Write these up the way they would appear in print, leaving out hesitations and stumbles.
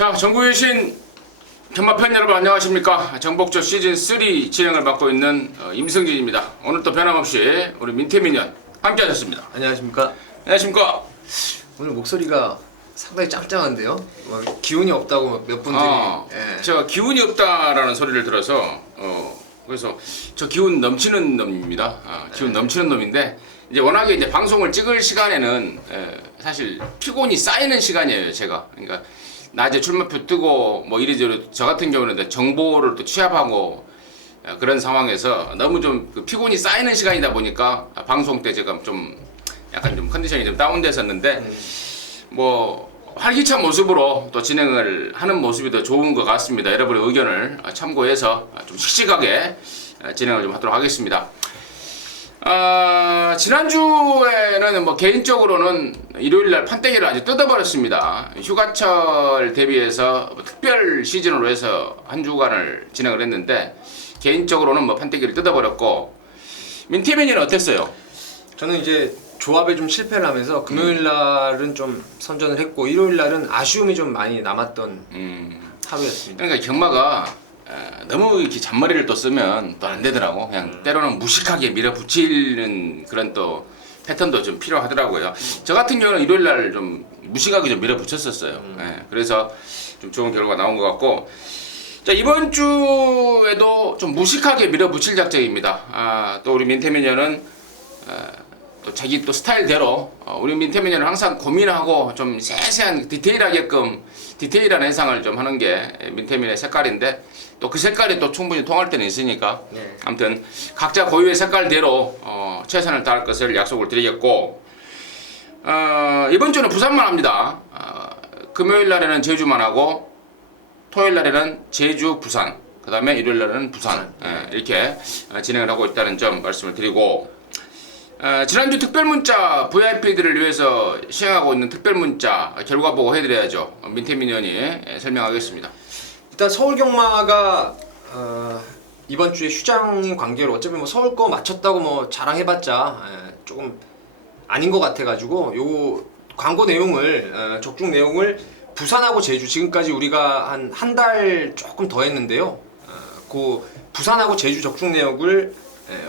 자, 전국에 계신 경마팬 여러분 안녕하십니까? 정복조 시즌3 진행을 맡고 있는 임승진입니다. 오늘 또 변함없이 우리 민태민연 함께 하셨습니다. 안녕하십니까? 안녕하십니까? 오늘 목소리가 상당히 짱짱한데요? 기운이 없다고 몇 분들이 예. 제가 기운이 없다라는 소리를 들어서 그래서 저 기운 넘치는 놈입니다. 기운 넘치는 놈인데 이제 워낙에 이제 방송을 찍을 시간에는 사실 피곤이 쌓이는 시간이에요, 제가. 그러니까 낮에 출마표 뜨고 뭐 이리저리 저 같은 경우는 정보를 또 취합하고 그런 상황에서 너무 좀 피곤이 쌓이는 시간이다 보니까 방송 때 제가 좀 약간 좀 컨디션이 좀 다운됐었는데 뭐 활기찬 모습으로 또 진행을 하는 모습이 더 좋은 것 같습니다. 여러분의 의견을 참고해서 좀 씩씩하게 진행을 좀 하도록 하겠습니다. 지난주에는 뭐 개인적으로는 일요일날 판때기를 아주 뜯어버렸습니다. 휴가철 대비해서 특별 시즌으로 해서 한 주간을 진행을 했는데 개인적으로는 뭐 판때기를 뜯어버렸고 민태민이는 어땠어요? 저는 이제 조합에 좀 실패를 하면서 금요일 날은 좀 선전을 했고 일요일 날은 아쉬움이 좀 많이 남았던 하루였습니다. 그러니까 경마가 너무 이렇게 잔머리를 또 쓰면 또 안 되더라고. 그냥 때로는 무식하게 밀어붙이는 그런 또 패턴도 좀 필요하더라고요. 저 같은 경우는 일요일 날 좀 무식하게 좀 밀어붙였었어요. 그래서 좀 좋은 결과가 나온 것 같고, 자, 이번 주에도 좀 무식하게 밀어붙일 작정입니다. 또 우리 민태민연은 또 자기 또 스타일대로 우리 민태민연은 항상 고민하고 좀 세세한 디테일한 해상을 좀 하는 게 민태민의 색깔인데 또 그 색깔이 또 충분히 통할 때는 있으니까 아무튼 각자 고유의 색깔대로 최선을 다할 것을 약속을 드리겠고, 이번 주는 부산만 합니다. 금요일 날에는 제주만 하고 토요일 날에는 제주 부산, 그 다음에 일요일 날에는 부산, 이렇게 진행을 하고 있다는 점 말씀을 드리고, 지난주 특별문자 VIP들을 위해서 시행하고 있는 특별문자 결과 보고 해드려야죠. 민태민연이 설명하겠습니다. 일단 서울 경마가 이번 주에 휴장인 관계로 어차피 뭐 서울 거 맞췄다고 뭐 자랑해봤자 조금 아닌 것 같아가지고 요 광고 내용을 적중 내용을 부산하고 제주 지금까지 우리가 한 달 조금 더 했는데요. 그 부산하고 제주 적중 내역을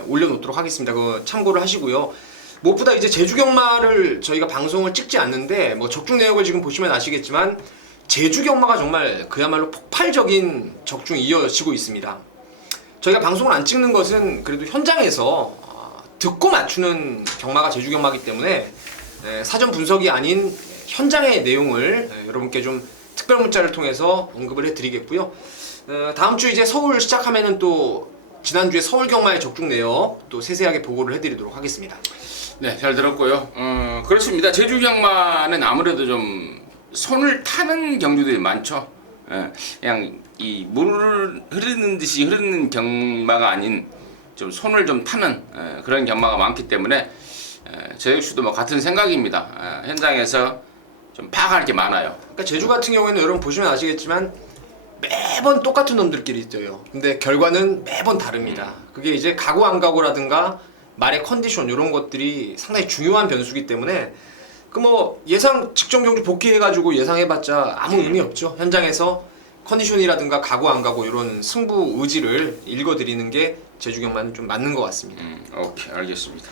올려놓도록 하겠습니다. 그거 참고를 하시고요. 무엇보다 이제 제주 경마를 저희가 방송을 찍지 않는데 뭐 적중 내역을 지금 보시면 아시겠지만 제주 경마가 정말 그야말로 폭발적인 적중이 이어지고 있습니다. 저희가 방송을 안 찍는 것은 그래도 현장에서 듣고 맞추는 경마가 제주 경마이기 때문에 사전 분석이 아닌 현장의 내용을 여러분께 좀 특별 문자를 통해서 언급을 해드리겠고요. 다음 주 이제 서울 시작하면은 또 지난주에 서울 경마의 적중 내역 또 세세하게 보고를 해드리도록 하겠습니다. 네, 잘 들었고요. 그렇습니다. 제주 경마는 아무래도 좀 손을 타는 경주들이 많죠. 그냥 이 물 흐르는 듯이 흐르는 경마가 아닌 좀 손을 좀 타는 그런 경마가 많기 때문에 제 역시도 뭐 같은 생각입니다. 현장에서 좀 파악할 게 많아요. 그러니까 제주 같은 경우에는 여러분 보시면 아시겠지만 매번 똑같은 놈들끼리 뛰어요. 근데 결과는 매번 다릅니다. 그게 이제 가고 안 가고라든가 말의 컨디션 이런 것들이 상당히 중요한 변수기 때문에 그 뭐 예상 직전 경주 복귀해가지고 예상해봤자 아무 의미 없죠. 현장에서 컨디션이라든가 가고 안 가고 이런 승부 의지를 읽어드리는 게 제주 경마는 좀 맞는 것 같습니다. 오케이, 알겠습니다.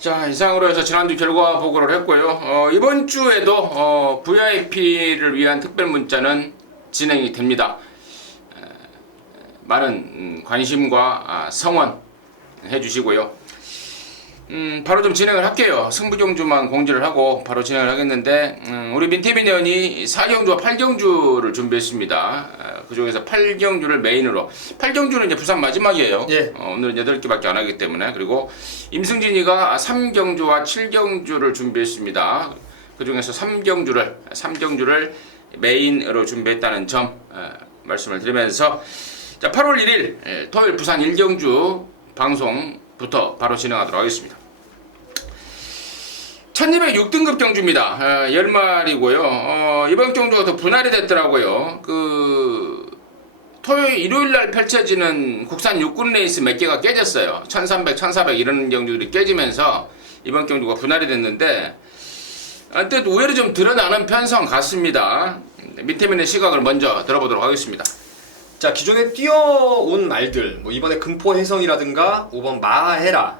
자, 이상으로 해서 지난주 결과 보고를 했고요. 이번 주에도 VIP를 위한 특별 문자는 진행이 됩니다. 많은 관심과 성원 해주시고요. 바로 좀 진행을 할게요. 승부경주만 공지를 하고 바로 진행을 하겠는데, 우리 민태민연이 4경주와 8경주를 준비했습니다. 그 중에서 8경주를 메인으로, 8경주는 이제 부산 마지막이에요. 예. 오늘은 8개밖에 안 하기 때문에. 그리고 임승진이가 3경주와 7경주를 준비했습니다. 그 중에서 3경주를 메인으로 준비했다는 점 말씀을 드리면서, 자, 8월 1일 토요일 부산 1경주 방송부터 바로 진행하도록 하겠습니다. 1206등급 경주입니다. 10마리고요. 이번 경주가 더 분할이 됐더라고요. 일요일 날 펼쳐지는 국산 육군 레이스 몇 개가 깨졌어요. 1300, 1400 이런 경주들이 깨지면서 이번 경주가 분할이 됐는데, 의외로 좀 드러나는 편성 같습니다. 민태민의 시각을 먼저 들어보도록 하겠습니다. 자, 기존에 뛰어온 말들, 뭐 이번에 금포해성이라든가 5번 마하헤라,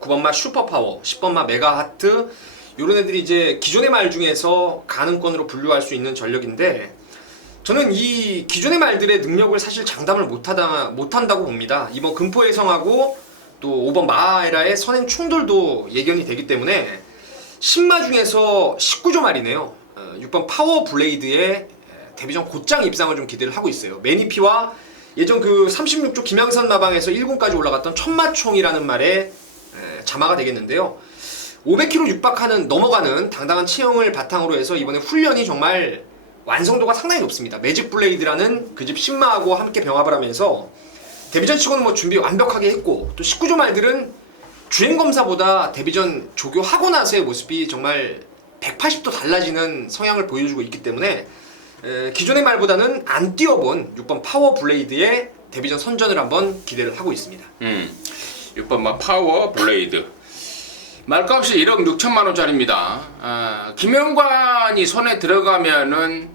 9번 마 슈퍼파워, 10번 마 메가하트, 이런 애들이 이제 기존의 말 중에서 가능권으로 분류할 수 있는 전력인데, 저는 이 기존의 말들의 능력을 사실 장담을 못한다고 봅니다. 이번 금포해성하고 또 5번 마하헤라의 선행 충돌도 예견이 되기 때문에 10마 중에서 19조 말이네요. 6번 파워 블레이드의 데뷔전 곧장 입상을 좀 기대를 하고 있어요. 매니피와 예전 그 36조 김양선 마방에서 1군까지 올라갔던 천마총이라는 말에 자마가 되겠는데요. 500km 육박하는 넘어가는 당당한 체형을 바탕으로 해서 이번에 훈련이 정말 완성도가 상당히 높습니다. 매직 블레이드라는 그 집 10마하고 함께 병합을 하면서 데뷔전 치고는 뭐 준비 완벽하게 했고, 또 19조 말들은 주행검사보다 데뷔전 조교하고 나서의 모습이 정말 180도 달라지는 성향을 보여주고 있기 때문에 기존의 말보다는 안 뛰어본 6번 파워 블레이드의 데뷔전 선전을 한번 기대를 하고 있습니다. 6번 마 파워 블레이드. 말값이 1억 6천만 원짜리입니다. 김영관이 손에 들어가면은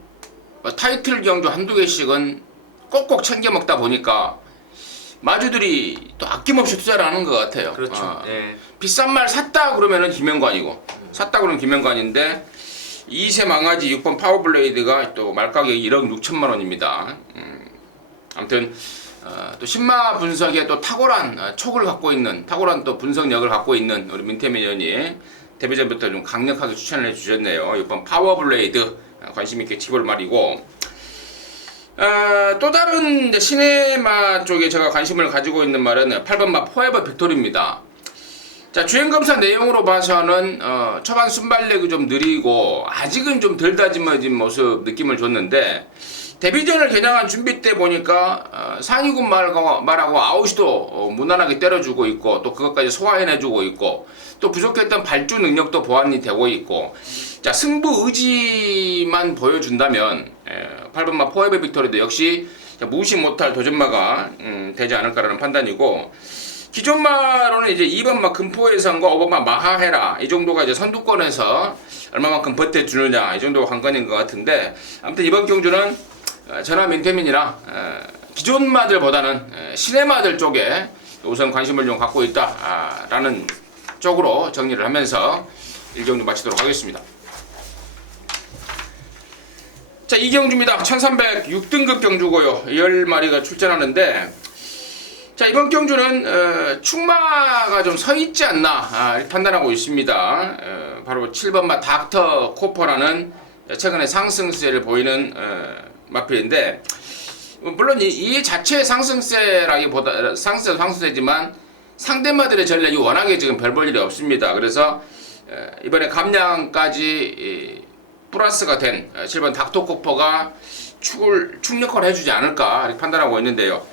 타이틀 경주 한두 개씩은 꼭꼭 챙겨 먹다 보니까 마주들이 또 아낌없이 투자를 하는 것 같아요. 그렇죠. 네. 비싼 말 샀다 그러면은 김영관이고, 샀다 그러면 김영관인데 2세 망아지 6번 파워블레이드가 또 말가격이 1억 6천만 원입니다. 아무튼 또 신마 분석에 또 탁월한 촉을 갖고 있는, 탁월한 또 분석력을 갖고 있는 우리 민태민 의원이 데뷔전부터 좀 강력하게 추천을 해주셨네요. 6번 파워블레이드 관심 있게 치볼 말이고, 또 다른 이제 시네마 쪽에 제가 관심을 가지고 있는 말은 8번 마 포에버 빅토리입니다. 자, 주행검사 내용으로 봐서는 초반 순발력이 좀 느리고 아직은 좀 덜 다짐해진 모습 느낌을 줬는데, 데뷔전을 겨냥한 준비 때 보니까 상위군 말하고 아웃도 무난하게 때려주고 있고, 또 그것까지 소화해내주고 있고, 또 부족했던 발주 능력도 보완이 되고 있고, 자, 승부 의지만 보여준다면 8번 마 포에버 빅토리도 역시 무시 못할 도전마가 되지 않을까라는 판단이고, 기존 마로는 이제 2번 마 금포해성과 5번 마 마하헤라, 이 정도가 이제 선두권에서 얼마만큼 버텨주느냐, 이 정도가 관건인 것 같은데, 아무튼 이번 경주는 전화 민태민이라 기존 마들보다는 시네마들 쪽에 우선 관심을 좀 갖고 있다라는 쪽으로 정리를 하면서 일경주 마치도록 하겠습니다. 자, 이 경주입니다. 1306등급 경주고요. 10마리가 출전하는데, 자, 이번 경주는 충마가 좀 서 있지 않나 이렇게 판단하고 있습니다. 바로 7번 마 닥터 코퍼라는 최근에 상승세를 보이는 마필인데, 물론 이 자체의 상승세라기보다 상승세지만 상대마들의 전략이 워낙에 지금 별 볼 일이 없습니다. 그래서 이번에 감량까지 플러스가 된 7번 닥터 코퍼가 축 역할을 해주지 않을까 이렇게 판단하고 있는데요.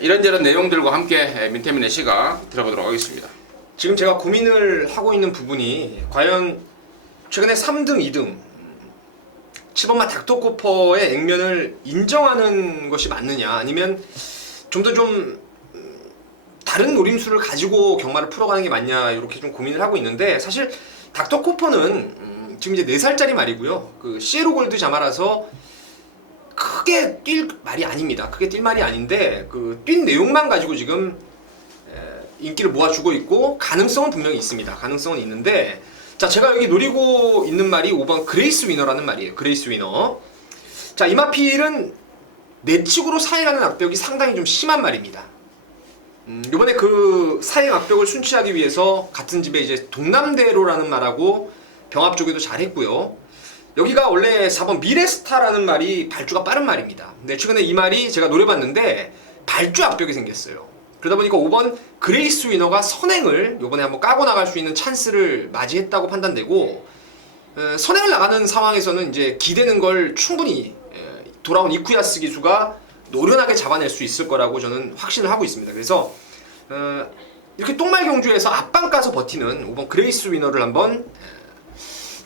이런저런 내용들과 함께 민태민의 시각 들어보도록 하겠습니다. 지금 제가 고민을 하고 있는 부분이, 과연 최근에 3등, 2등 7번마 닥터코퍼의 액면을 인정하는 것이 맞느냐, 아니면 좀 더 다른 노림수를 가지고 경마를 풀어가는 게 맞냐, 이렇게 좀 고민을 하고 있는데, 사실 닥터코퍼는 지금 이제 4살짜리 말이고요. 그 시에로 골드 자마라서 크게 뛸 말이 아닙니다. 크게 뛸 말이 아닌데, 그 뛴 내용만 가지고 지금 인기를 모아주고 있고, 가능성은 분명히 있습니다. 가능성은 있는데, 자, 제가 여기 노리고 있는 말이 5번 그레이스 위너라는 말이에요. 그레이스 위너. 자, 이 마필은 내측으로 사행하는 압력이 상당히 좀 심한 말입니다. 요번에 그 사행 압력을 순치하기 위해서 같은 집에 이제 동남대로라는 말하고 병합 쪽에도 잘했고요. 여기가 원래 4번 미래스타라는 말이 발주가 빠른 말입니다. 근데 최근에 이 말이 제가 노려봤는데 발주 압력이 생겼어요. 그러다 보니까 5번 그레이스 위너가 선행을 요번에 한번 까고 나갈 수 있는 찬스를 맞이했다고 판단되고, 선행을 나가는 상황에서는 이제 기대는 걸 충분히 돌아온 이쿠야스 기수가 노련하게 잡아낼 수 있을 거라고 저는 확신을 하고 있습니다. 그래서 이렇게 똥말 경주에서 앞방 까서 버티는 5번 그레이스 위너를 한번,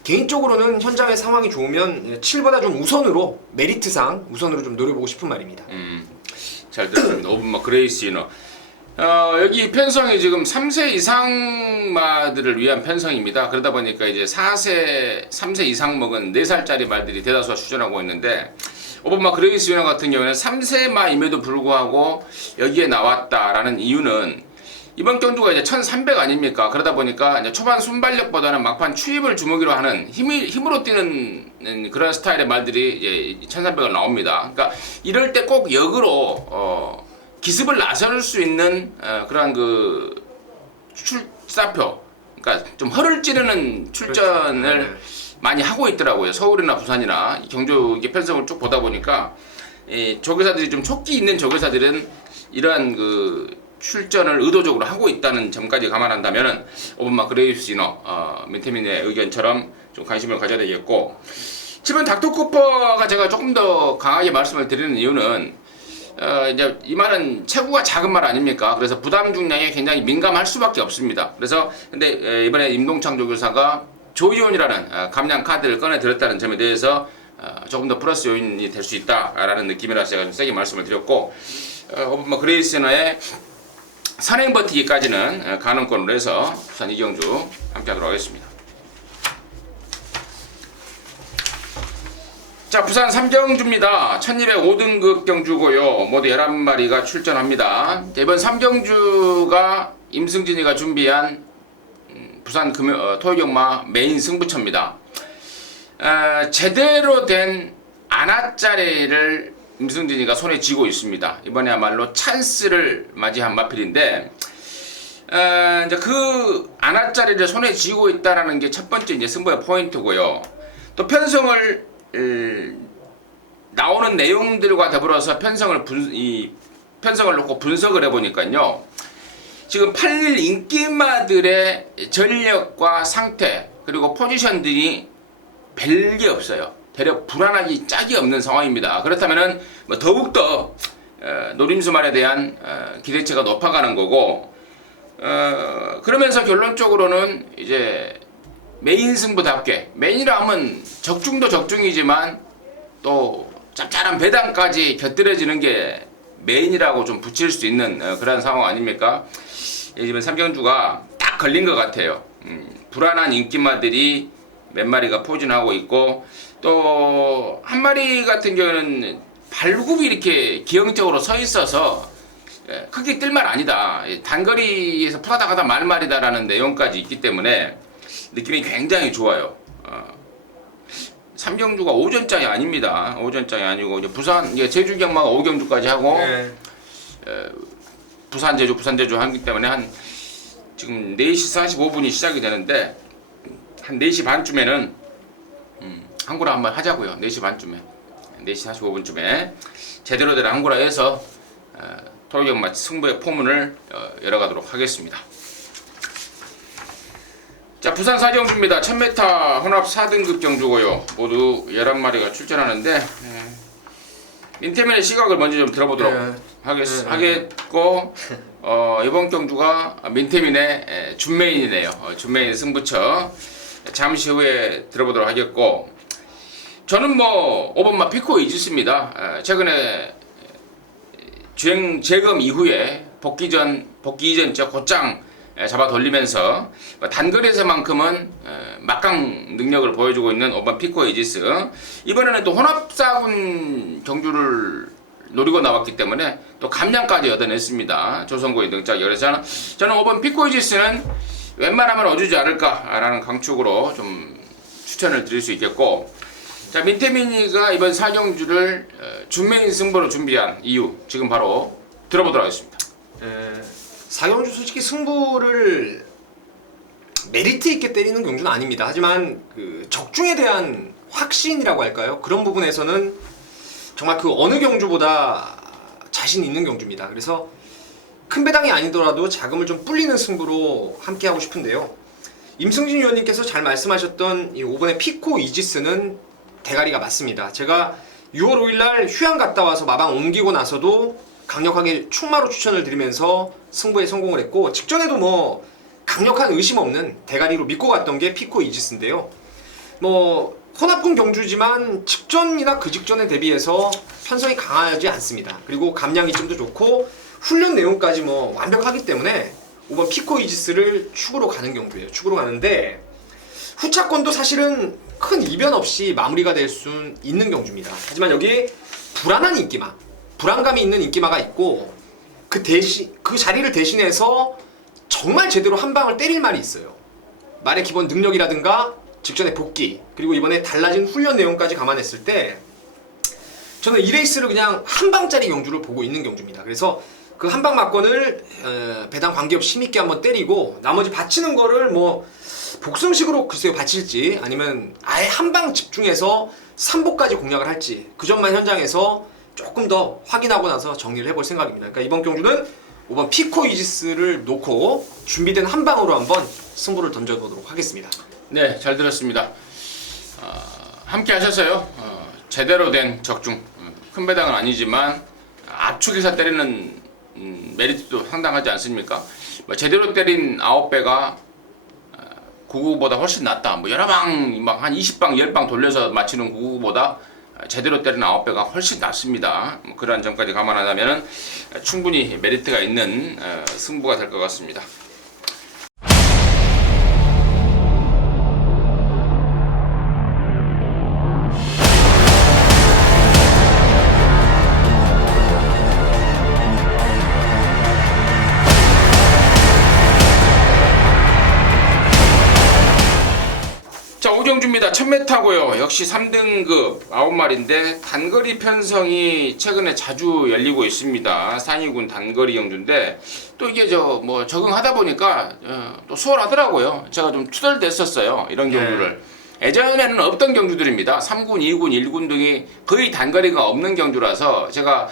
개인적으로는 현장의 상황이 좋으면 7보다 좀 우선으로, 메리트상 우선으로 좀 노려보고 싶은 말입니다. 잘 들었습니다. 5번 마 그레이스 위너. 여기 편성이 지금 3세 이상 마들을 위한 편성입니다. 그러다 보니까 이제 3세 이상 먹은 4살짜리 말들이 대다수가 출전하고 있는데, 오버마 그레이스 위너 같은 경우에는 3세 마임에도 불구하고 여기에 나왔다라는 이유는 이번 경주가 이제 1300 아닙니까? 그러다 보니까 이제 초반 순발력보다는 막판 추입을 주먹이로 하는 힘으로 뛰는 그런 스타일의 말들이 이제 1300을 나옵니다. 그러니까 이럴 때 꼭 역으로 기습을 나설 수 있는 그러한 그 출사표, 그러니까 좀 허를 찌르는 출전을 그렇죠. 많이 하고 있더라고요. 서울이나 부산이나 경주 편성을 쭉 보다 보니까 조교사들이 좀 촉기 있는 조교사들은 이러한 그 출전을 의도적으로 하고 있다는 점까지 감안한다면은 오버마 그레이스 위너 민태민의 의견처럼 좀 관심을 가져야 되겠고, 7번 닥터 쿠퍼가 제가 조금 더 강하게 말씀을 드리는 이유는 이제 이 말은 체구가 작은 말 아닙니까? 그래서 부담 중량에 굉장히 민감할 수밖에 없습니다. 그래서 근데 이번에 임동창 조교사가 조이온이라는 감량 카드를 꺼내 들었다는 점에 대해서 조금 더 플러스 요인이 될 수 있다라는 느낌이라서 제가 좀 세게 말씀을 드렸고, 오버마 그레이스 위너의 선행 버티기까지는 가능권으로 해서 부산 이경주 함께 하도록 하겠습니다. 자, 부산 3경주입니다. 1205등급 경주고요. 모두 11마리가 출전합니다. 이번 3경주가 임승진이가 준비한 부산 토요경마 메인 승부처입니다. 제대로 된 안아짜리를 임승진이가 손에 쥐고 있습니다. 이번에야말로 찬스를 맞이한 마필인데, 이제 그 안아짜리를 손에 쥐고 있다라는 게 첫 번째 이제 승부의 포인트고요. 또 편성을 나오는 내용들과 더불어서 편성을 놓고 분석을 해보니까요. 지금 8일 인기마들의 전력과 상태 그리고 포지션들이 별게 없어요. 대략 불안하기 짝이 없는 상황입니다. 그렇다면은 뭐 더욱더 노림수말에 대한 기대치가 높아가는 거고, 그러면서 결론적으로는 이제 메인 승부답게, 메인이라 하면 적중도 적중이지만 또 짭짤한 배당까지 곁들여지는 게 메인이라고 좀 붙일 수 있는 그런 상황 아닙니까? 이번 3경주가 딱 걸린 것 같아요. 불안한 인기마들이 몇 마리가 포진하고 있고, 또 한 마리 같은 경우는 발굽이 이렇게 기형적으로 서 있어서 크게 뜰말 아니다, 단거리에서 푸다다가다 말말이다라는 내용까지 있기 때문에 느낌이 굉장히 좋아요. 3경주가 오전장이 아닙니다. 오전장이 아니고 이제 부산, 제주 경마가 5경주까지 하고 네. 부산 제주 하기 때문에 한 지금 4시 45분이 시작이 되는데, 한 4시 반쯤에는 한구라 한번 하자고요. 4시 반쯤에, 4시 45분쯤에 제대로 된 한구라에서 토요경마 승부의 포문을 열어가도록 하겠습니다. 자, 부산 4경주입니다. 1000m 혼합 4등급 경주고요. 모두 11마리가 출전하는데, 민태민의 시각을 먼저 좀 들어보도록 하겠고, 이번 경주가 민태민의 준메인이네요. 준메인 승부처 잠시 후에 들어보도록 하겠고, 저는 뭐 오번마 피코 이지스입니다. 최근에 주행 재검 이후에 복귀 이전 곧장 잡아 돌리면서 단거리에서만큼은 막강 능력을 보여주고 있는 오번 피코 이지스, 이번에는 또 혼합사군 경주를 노리고 나왔기 때문에 또 감량까지 얻어냈습니다. 조선고의 등짝이. 그래서 저는 오번 피코 이지스는 웬만하면 얻어주지 않을까라는 강축으로 좀 추천을 드릴 수 있겠고, 자, 민태민이가 이번 4경주를 준메인 승부로 준비한 이유 지금 바로 들어보도록 하겠습니다. 4경주 솔직히 승부를 메리트 있게 때리는 경주는 아닙니다. 하지만 그 적중에 대한 확신이라고 할까요? 그런 부분에서는 정말 그 어느 경주보다 자신 있는 경주입니다. 그래서 큰 배당이 아니더라도 자금을 좀 불리는 승부로 함께 하고 싶은데요. 임승진 위원님께서 잘 말씀하셨던 이 5번의 피코 이지스는 대가리가 맞습니다. 제가 6월 5일날 휴양 갔다 와서 마방 옮기고 나서도 강력하게 충마로 추천을 드리면서 승부에 성공을 했고, 직전에도 뭐 강력한 의심 없는 대가리로 믿고 갔던 게 피코 이지스인데요. 뭐 혼합군 경주지만 직전이나 그 직전에 대비해서 편성이 강하지 않습니다. 그리고 감량이 좀 더 좋고 훈련 내용까지 뭐 완벽하기 때문에 5번 피코 이지스를 축으로 가는 경주예요. 축으로 가는데 후차권도 사실은 큰 이변 없이 마무리가 될 수 있는 경주입니다. 하지만 여기 불안한 인기마, 불안감이 있는 인기마가 있고 그 자리를 대신해서 정말 제대로 한 방을 때릴 말이 있어요. 말의 기본 능력이라든가 직전의 복귀, 그리고 이번에 달라진 훈련 내용까지 감안했을 때 저는 이 레이스를 그냥 한 방짜리 경주를 보고 있는 경주입니다. 그래서 그 한 방 막건을 배당 관계없이 힘있게 한번 때리고 나머지 받치는 거를 뭐 복승식으로 글쎄요 받칠지 아니면 아예 한 방 집중해서 3보까지 공략을 할지 그 점만 현장에서 조금 더 확인하고 나서 정리를 해볼 생각입니다. 그러니까 이번 경주는 5번 피코 이지스를 놓고 준비된 한 방으로 한번 승부를 던져보도록 하겠습니다. 네, 잘 들었습니다. 함께 하셨어요. 제대로 된 적중. 큰 배당은 아니지만 압축해서 때리는 메리트도 상당하지 않습니까? 뭐 제대로 때린 9배가 99보다 훨씬 낫다. 뭐 여러 방, 막 한 20방, 10방 돌려서 맞히는 99보다 제대로 때리는 9배가 훨씬 낫습니다. 뭐 그러한 점까지 감안하자면 충분히 메리트가 있는 승부가 될 것 같습니다. 자, 오정주입니다. 1000m고요. 역시 3등급 9마리인데 단거리 편성이 최근에 자주 열리고 있습니다. 상위군 단거리 경주인데 또 이게 뭐 적응하다 보니까 또 수월하더라고요. 제가 좀 투덜댔었어요. 이런 경주를. 예전에는 없던 경주들입니다. 3군, 2군, 1군 등이 거의 단거리가 없는 경주라서 제가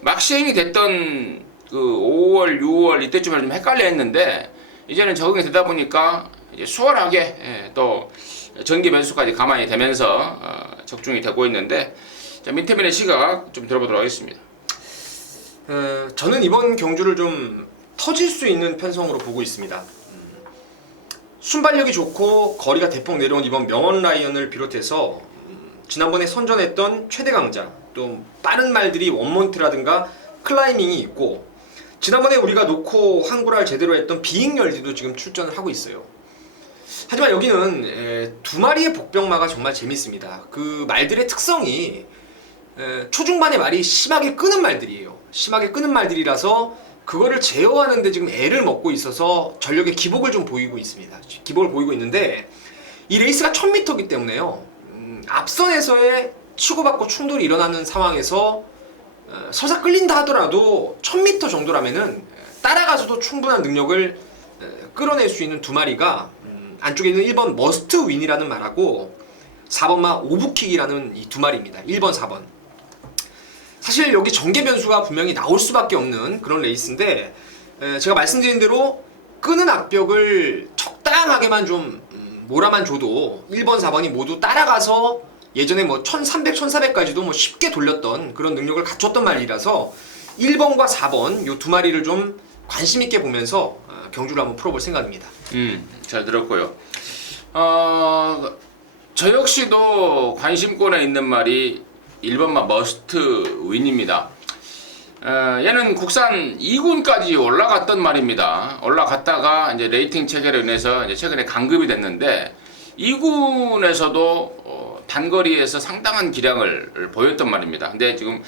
막 시행이 됐던 그 5월, 6월 이때쯤에 좀 헷갈려 했는데 이제는 적응이 되다 보니까 이제 수월하게 또 전기 변수까지 감안이 되면서 적중이 되고 있는데 자, 민태민의 시각 좀 들어보도록 하겠습니다. 저는 이번 경주를 좀 터질 수 있는 편성으로 보고 있습니다. 순발력이 좋고 거리가 대폭 내려온 이번 명언 라이언을 비롯해서 지난번에 선전했던 최대 강자 또 빠른 말들이 원몬트라든가 클라이밍이 있고 지난번에 우리가 놓고 항구랄 제대로 했던 비익열디도 지금 출전을 하고 있어요. 하지만 여기는 두 마리의 복병마가 정말 재밌습니다. 그 말들의 특성이 초중반의 말이 심하게 끄는 말들이에요. 심하게 끄는 말들이라서 그거를 제어하는데 지금 애를 먹고 있어서 전력의 기복을 좀 보이고 있습니다. 기복을 보이고 있는데 이 레이스가 1000m이기 때문에요. 앞선에서의 치고받고 충돌이 일어나는 상황에서 서사 끌린다 하더라도 1000m 정도라면은 따라가서도 충분한 능력을 끌어낼 수 있는 두 마리가 안쪽에 있는 1번 머스트 윈이라는 말하고 4번마 오브킥이라는 이 두 마리입니다. 1번, 4번. 사실 여기 전개 변수가 분명히 나올 수밖에 없는 그런 레이스인데 제가 말씀드린 대로 끄는 악벽을 적당하게만 좀 몰아만 줘도 1번, 4번이 모두 따라가서 예전에 뭐 1300, 1400까지도 뭐 쉽게 돌렸던 그런 능력을 갖췄던 말이라서 1번과 4번 요 두 마리를 좀 관심 있게 보면서 경주를 한번 풀어볼 생각입니다. 잘 들었고요. 저 역시도 관심권에 있는 말이 1번마 머스트 윈입니다. 얘는 국산 2군까지 올라갔던 말입니다. 올라갔다가 이제 레이팅 체계로 인해서 이제 최근에 강급이 됐는데 2군에서도 단거리에서 상당한 기량을 보였던 말입니다. 근데 지금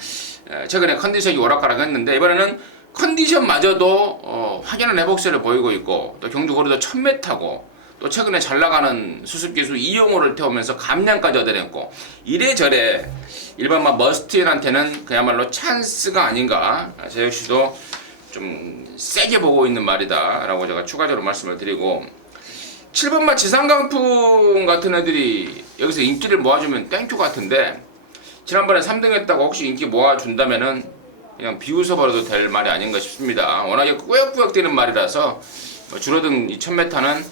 최근에 컨디션이 오락가락했는데 이번에는 컨디션마저도 확연한 회복세를 보이고 있고 또 경주 거리도 1000m고 또 최근에 잘 나가는 수습기수 이용호를 태우면서 감량까지 얻어냈고 이래저래 일반만 머스트인한테는 그야말로 찬스가 아닌가 제 역시도 좀 세게 보고 있는 말이다 라고 제가 추가적으로 말씀을 드리고 7번마 지상강풍 같은 애들이 여기서 인기를 모아주면 땡큐 같은데 지난번에 3등 했다고 혹시 인기 모아준다면은 그냥 비웃어버려도 될 말이 아닌가 싶습니다. 워낙에 꾸역꾸역 뛰는 말이라서 줄어든 이 1000m는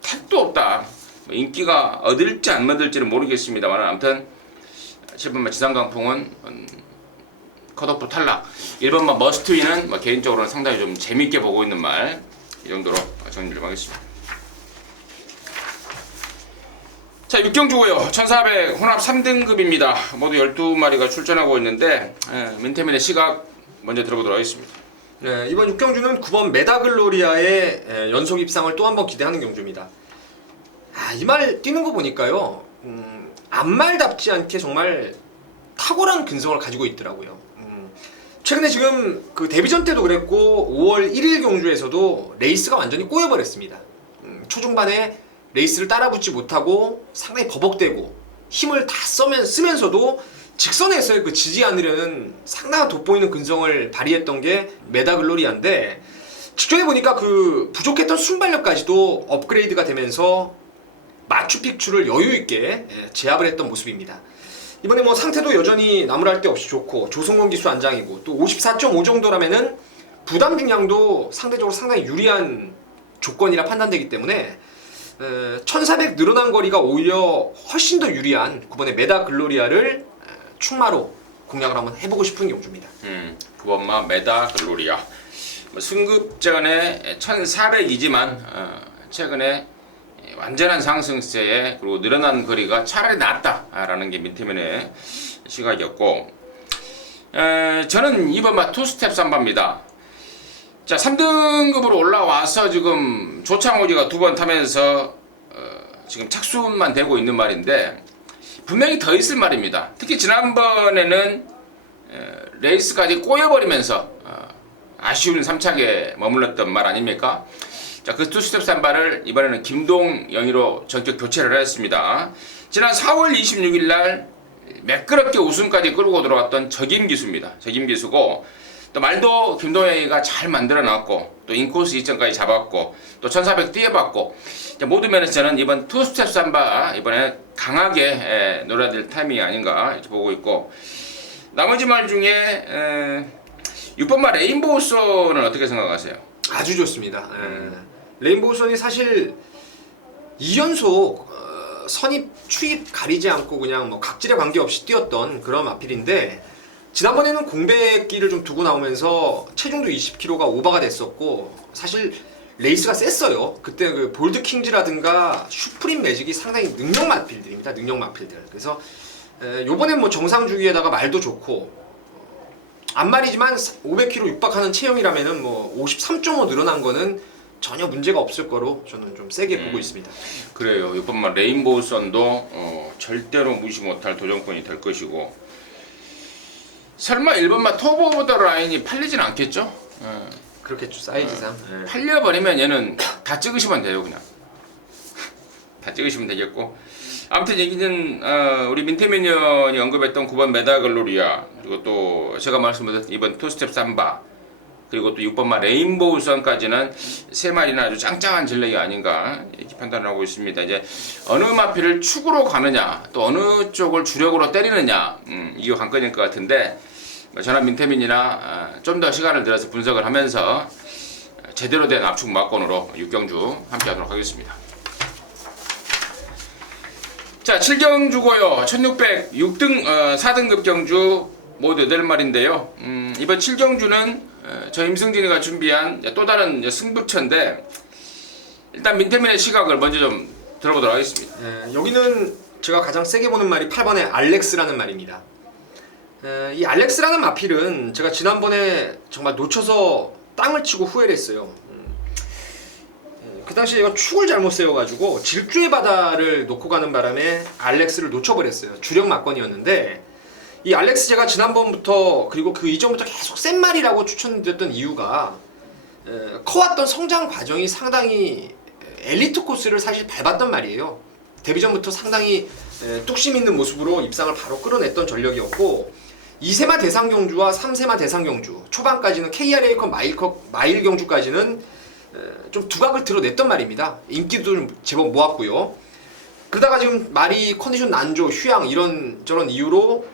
택도 없다. 인기가 얻을지 안 얻을지는 모르겠습니다만 아무튼 7번마 지상강풍은 컷오프 탈락 1번마 머스트위는 개인적으로는 상당히 좀 재밌게 보고 있는 말 이 정도로 정리를 하겠습니다. 자, 6경주고요. 1400 혼합 3등급입니다. 모두 12마리가 출전하고 있는데 민태민의 시각 먼저 들어보도록 하겠습니다. 네, 이번 6경주는 9번 메다글로리아의 연속 입상을 또 한 번 기대하는 경주입니다. 이 말 뛰는 거 보니까요, 앞말답지 않게 정말 탁월한 근성을 가지고 있더라고요. 최근에 지금 그 데뷔전 때도 그랬고 5월 1일 경주에서도 레이스가 완전히 꼬여버렸습니다. 초중반에 레이스를 따라붙지 못하고 상당히 버벅대고 힘을 다 쓰면서도 직선에서의 그 지지 않으려는 상당한 돋보이는 근성을 발휘했던 게 메다글로리아인데, 직전에 보니까 그 부족했던 순발력까지도 업그레이드가 되면서 마추픽추를 여유있게 제압을 했던 모습입니다. 이번에 뭐 상태도 여전히 나무랄 데 없이 좋고 조성곤 기수 안장이고 또 54.5 정도라면은 부담 중량도 상대적으로 상당히 유리한 조건이라 판단되기 때문에 1400 늘어난 거리가 오히려 훨씬 더 유리한 9번의 메다글로리아를 충마로 공략을 한번 해보고 싶은 경주입니다. 9번마 메다글로리아. 승급전에 1400이지만 최근에 완전한 상승세에 그리고 늘어난 거리가 차라리 낫다라는 게 민태면의 시각이었고, 저는 2번마 투스텝 삼바입니다. 자, 3등급으로 올라와서 지금 조창호지가 2번 타면서 지금 착순만 되고 있는 말인데 분명히 더 있을 말입니다. 특히 지난번에는 레이스까지 꼬여버리면서 아쉬운 3착에 머물렀던 말 아닙니까? 자, 그 투스텝 삼바를 이번에는 김동영이로 전격 교체를 했습니다. 지난 4월 26일 날 매끄럽게 우승까지 끌고 들어왔던 적임기수입니다. 적임기수고, 또 말도 김동영이가 잘 만들어 놨고, 또 인코스 2점까지 잡았고, 또 1400 뛰어봤고, 모든 면에서 저는 이번 투스텝 삼바 이번에 강하게 놀아줄 타이밍이 아닌가 이렇게 보고 있고, 나머지 말 중에 6번마 레인보우선은 어떻게 생각하세요? 아주 좋습니다. 레인보우선이 사실 2연속 선입 추입 가리지 않고 그냥 뭐 각질에 관계없이 뛰었던 그런 마필인데, 지난번에는 공백기를 좀 두고 나오면서 체중도 20kg가 오버가 됐었고 사실 레이스가 셌어요. 그때 그 볼드 킹즈라든가 슈프림 매직이 상당히 능력 마필들입니다. 능력 마필들. 그래서 요번엔 뭐 정상 주기에다가 말도 좋고, 앞말이지만 500kg 육박하는 체형이라면은 뭐 53.5 늘어난 거는 전혀 문제가 없을 거로 저는 좀 세게 보고 있습니다. 그래요. 6번마 레인보우선도 절대로 무시 못할 도전권이 될 것이고, 설마 1번마 터보 오브 더 라인이 팔리진 않겠죠? 그렇겠죠. 사이즈상. 팔려버리면 얘는 다 찍으시면 돼요. 그냥 다 찍으시면 되겠고, 아무튼 얘기는 우리 민태민연이 언급했던 9번 메다글로리아, 그리고 또 제가 말씀드렸던 이번 투스텝 삼바, 그리고 또 6번마 레인보우선까지는 세 마리나 아주 짱짱한 전략이 아닌가 이렇게 판단하고 있습니다. 이제 어느 마필을 축으로 가느냐, 또 어느 쪽을 주력으로 때리느냐, 이게 관건일 것 같은데, 저나 민태민이나 좀 더 시간을 들여서 분석을 하면서 제대로 된 압축 막권으로 6경주 함께 하도록 하겠습니다. 자, 7경주고요. 1600 4등급 경주 모두 8마리인데요. 이번 7경주는 저 임승진이가 준비한 또 다른 승부처인데, 일단 민태민의 시각을 먼저 좀 들어보도록 하겠습니다. 여기는 제가 가장 세게 보는 말이 8번의 알렉스라는 말입니다. 이 알렉스라는 마필은 제가 지난번에 정말 놓쳐서 땅을 치고 후회를 했어요. 그 당시에 이건 축을 잘못 세워가지고 질주의 바다를 놓고 가는 바람에 알렉스를 놓쳐버렸어요. 주력 막건이었는데, 이 알렉스 제가 지난번부터 그리고 그 이전부터 계속 센 말이라고 추천드렸던 이유가 커왔던 성장 과정이 상당히 엘리트 코스를 사실 밟았단 말이에요. 데뷔전부터 상당히 뚝심 있는 모습으로 입상을 바로 끌어냈던 전력이었고, 2세마 대상 경주와 3세마 대상 경주 초반까지는 KRA컵 마일 경주까지는 좀 두각을 드러냈던 말입니다. 인기도 좀 제법 모았고요. 그러다가 지금 말이 컨디션 난조, 휴양 이런저런 이유로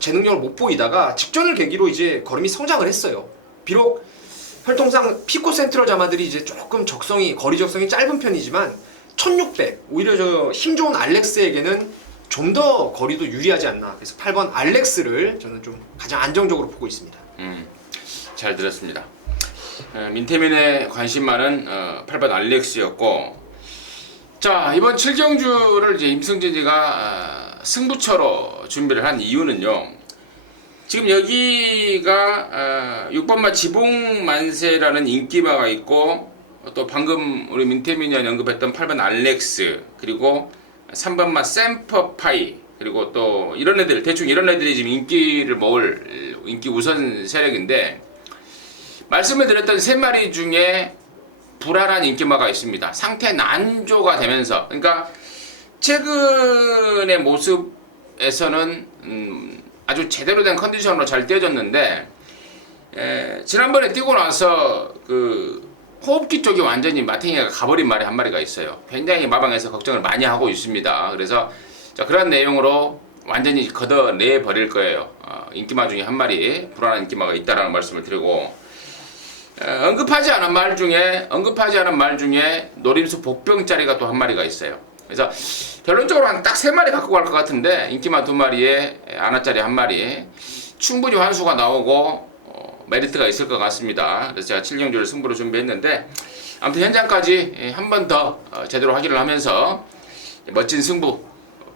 제 능력을 못 보이다가 직전을 계기로 이제 걸음이 성장을 했어요. 비록 혈통상 피코 센트럴 자마들이 이제 조금 거리 적성이 짧은 편이지만 1600 오히려 저 힘 좋은 알렉스에게는 좀 더 거리도 유리하지 않나. 그래서 8번 알렉스를 저는 좀 가장 안정적으로 보고 있습니다. 잘 들었습니다. 민태민의 관심 많은 8번 알렉스였고, 자, 이번 7경주를 이제 임승진이가 승부처로 준비를 한 이유는요. 지금 여기가 6번마 지붕만세라는 인기마가 있고 또 방금 우리 민태민이 언급했던 8번 알렉스 그리고 3번마 샘퍼파이 그리고 또 이런 애들 대충 이런 애들이 지금 인기를 모을 인기 우선 세력인데 말씀을 드렸던 세 마리 중에 불안한 인기마가 있습니다. 상태 난조가 되면서 그러니까 최근의 모습에서는 아주 제대로 된 컨디션으로 잘 뛰어졌는데 지난번에 뛰고 나서 그 호흡기 쪽이 완전히 마탱이가 가버린 말이 한 마리가 있어요. 굉장히 마방에서 걱정을 많이 하고 있습니다. 그래서 자, 그런 내용으로 완전히 걷어내 버릴 거예요. 인기마 중에 한 마리 불안한 인기마가 있다라는 말씀을 드리고 언급하지 않은 말 중에 노림수 복병짜리가 또 한 마리가 있어요. 그래서 결론적으로 한 딱 세 마리 갖고 갈 것 같은데 인기마 두 마리에 아나짜리 한 마리 충분히 환수가 나오고 메리트가 있을 것 같습니다. 그래서 제가 7경주를 승부로 준비했는데 아무튼 현장까지 한 번 더 제대로 확인을 하면서 멋진 승부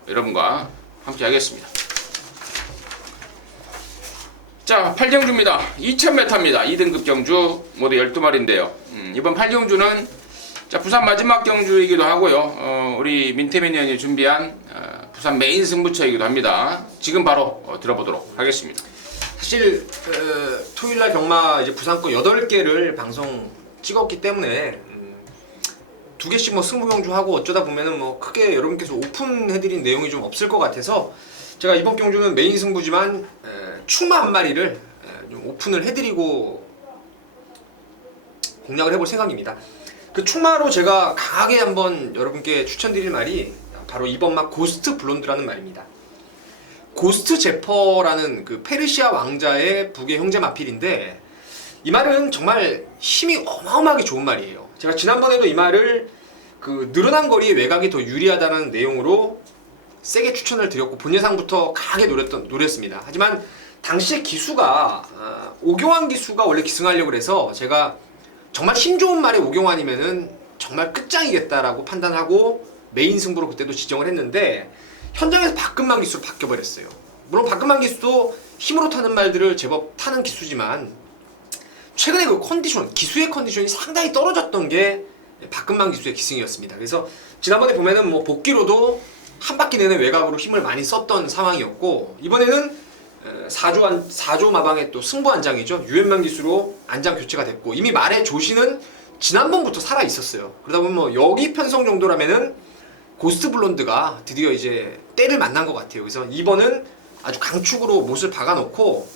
여러분과 함께 하겠습니다. 자, 8경주입니다. 2000m입니다. 2등급 경주 모두 12마리인데요. 이번 8경주는 자, 부산 마지막 경주이기도 하고요. 우리 민태민 의원이 준비한 부산 메인 승부처이기도 합니다. 지금 바로 들어보도록 하겠습니다. 사실 토요일날 경마 이제 부산 거 8개를 방송 찍었기 때문에 2개씩 뭐 승부 경주하고 어쩌다 보면은 뭐 크게 여러분께서 오픈해드린 내용이 좀 없을 것 같아서 제가 이번 경주는 메인 승부지만 충마 한 마리를 좀 오픈을 해드리고 공략을 해볼 생각입니다. 그 충마로 제가 강하게 한번 여러분께 추천드릴 말이 바로 이번 막 고스트 블론드라는 말입니다. 고스트 제퍼라는 그 페르시아 왕자의 북의 형제 마필인데 이 말은 정말 힘이 어마어마하게 좋은 말이에요. 제가 지난번에도 이 말을 그 늘어난 거리에 외곽이 더 유리하다는 내용으로 세게 추천을 드렸고 본 예상부터 강하게 노렸습니다. 하지만 당시에 기수가 오경환 기수가 원래 기승하려고 그래서 제가 정말 힘 좋은 말에 오경환이면은 정말 끝장이겠다라고 판단하고 메인 승부로 그때도 지정을 했는데 현장에서 박근만 기수로 바뀌어버렸어요. 물론 박근만 기수도 힘으로 타는 말들을 제법 타는 기수지만 최근에 그 기수의 컨디션이 상당히 떨어졌던 게 박근만 기수의 기승이었습니다. 그래서 지난번에 보면은 뭐 복귀로도 한 바퀴 내내 외곽으로 힘을 많이 썼던 상황이었고 이번에는 4조 마방의 또 승부 안장이죠. 유엔만 기수로 안장 교체가 됐고 이미 말의 조시는 지난번부터 살아 있었어요. 그러다 보면 뭐 여기 편성 정도라면은 고스트 블론드가 드디어 이제 때를 만난 것 같아요. 그래서 2번은 아주 강축으로 못을 박아놓고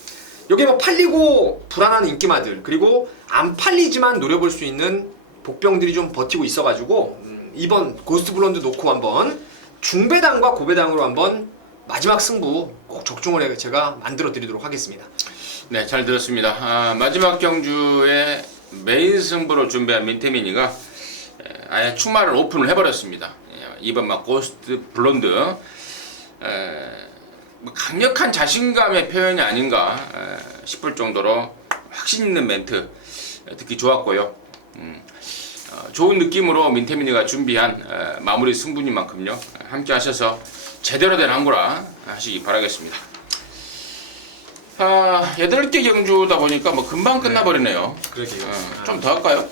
여기에 뭐 팔리고 불안한 인기마들 그리고 안 팔리지만 노려볼 수 있는 복병들이 좀 버티고 있어가지고 2번 고스트 블론드 놓고 한번 중배당과 고배당으로 한번 마지막 승부 꼭 적중을 제가 만들어 드리도록 하겠습니다. 네, 잘 들었습니다. 마지막 경주에 메인 승부로 준비한 민태민이가 아예 충마를 오픈을 해버렸습니다. 2번 막 고스트 블론드 뭐 강력한 자신감의 표현이 아닌가 싶을 정도로 확신 있는 멘트 듣기 좋았고요. 좋은 느낌으로 민태민이가 준비한 마무리 승부니만큼요 함께 하셔서 제대로 된 항구라 하시기 바라겠습니다. 8개 경주다 보니까 뭐 금방 끝나버리네요. 그러게요. 좀 더 할까요?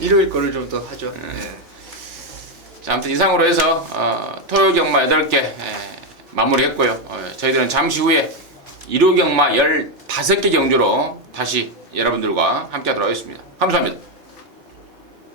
일요일 거를 좀 더 하죠. 자, 아무튼 이상으로 해서 토요일 경마 8개 마무리했고요. 저희들은 잠시 후에 일요 경마 15개 경주로 다시 여러분들과 함께 하도록 하겠습니다. 감사합니다.